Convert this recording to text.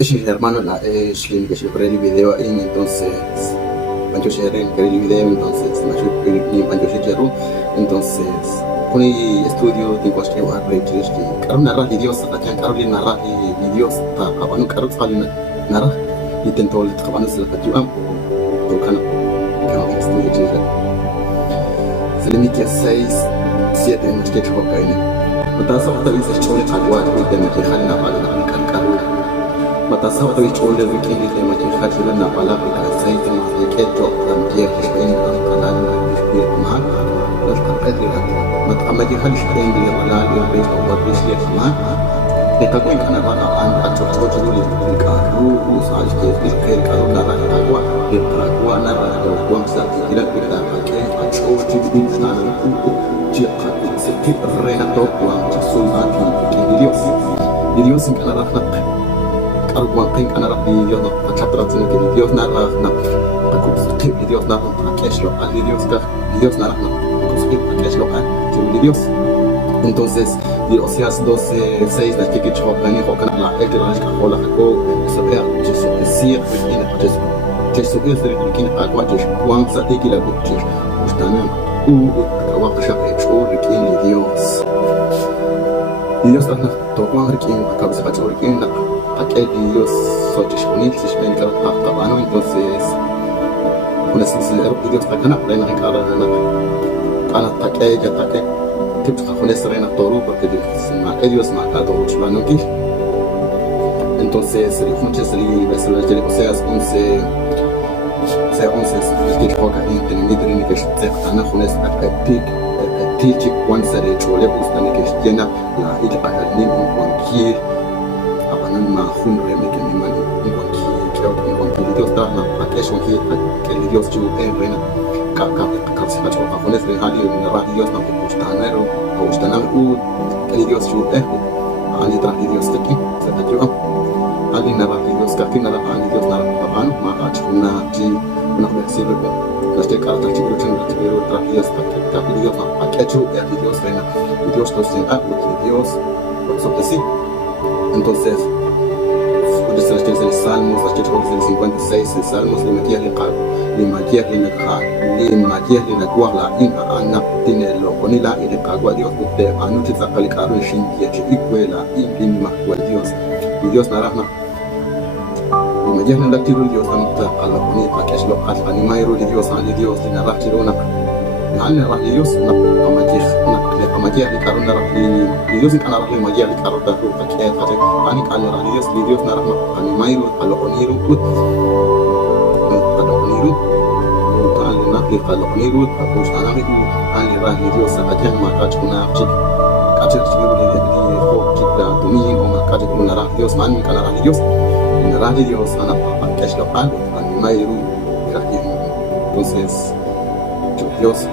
Es mi hermano Slim que se el video ahí, entonces Pancho share el video, entonces ni Pancho share entonces con el estudio de cualquier lugar de que caro narra videos acá caro le narra videos ta abano caro sal narra y tento le tabano se la patio to kana kana estudio de Selimiki 6 7 en este tipo caine وتاسو ته ویسه چې قدوات دې مکه خلنا باندې کار کارو وتاسو ته چې ولې کې دې مکه خلنا بالا په سایت کې ته کوم کې شپین قناه دې كمان القدر ما دي خلش عندي ولا البيت او بديش لي كمان لتكون انا بقى عن اتوقع لي الكارو وصاج كيف الكارو لا راح اقوى يقرا انا راح اقوى مسات الى كده حكي اشوف تبي انا جيقا سكيب الرينا توقوا تسولاتي كيديوس إن أنا راح نق أربعة قين أنا راح ديوس فترة سنة كيديوس نار نق أكو سكيب ديوس نار نقاش لو قال ديوس كه ديوس نار نق أكو سكيب نقاش لو قال تقول ديوس entonces Dios seas 12 6 las que yo gané con la el que la escuela ako saber Jesús decir que Jesús es el que agua Jesús cuán sa te que la Jesús están trabaja شعور ركين لديوس Dios أنا توقع ركين أكابس خاتور ركين أكيد Dios صوتش بنيت تشبين كرت طبعا entonces كنا سلسلة Dios تكنا لين هكذا أنا تكيد تبقى خلنا سرنا طرق porque Dios ما كادو شلونه كي entonces el junto se le besa la tele Oseas 11 es que juega en el midrin que se أنا خلنا أكيد تيجي وان سري شولة بستاني كشجنا لا إذا أهلني ممكن أبانا ما خون رمي كنيماني ممكن كيو ممكن لديوس دارنا أكيش ممكن كلديوس جو رينا كابسي جو أخونس رهالي نراه ديوس نامك بستانيرو أو بستانيرو كلديوس جو أني تراه ديوس تكين سأجوا أني نراه ديوس كافين نراه أني ديوس نراه أبانا ما أجمعنا جي ونحن سيربنا Las cartas que yo tengo que ver otra vez hasta que Dios no ha hecho y Dios reina y Dios nos tiene Dios sobre sí entonces puede ser el Salmos las que el 56 el Salmos le metía le metía le guarda en ana tiene lo con la y le cagua Dios de anoche saca el carro en shin y iguala y ma Dios y Dios naranja Imagina la tiro Dios anta ala boni pakesh lo qat ani mayro Dios ani Dios dina rakirona ani ra Dios na amajih li karuna ra Dios kana ra amajih li karuna ru paket ate ani kana ra Dios na rahma ani mayro ala oniru ut ala oniru ani na li ala oniru apos ana ri ani ra Dios ajah ma ka chuna chik kacir chiru li ho chikda tumin o ma ka chuna ra Dios man kana ra Dios narrar Dios a la que es local, a mi madre, entonces Dios,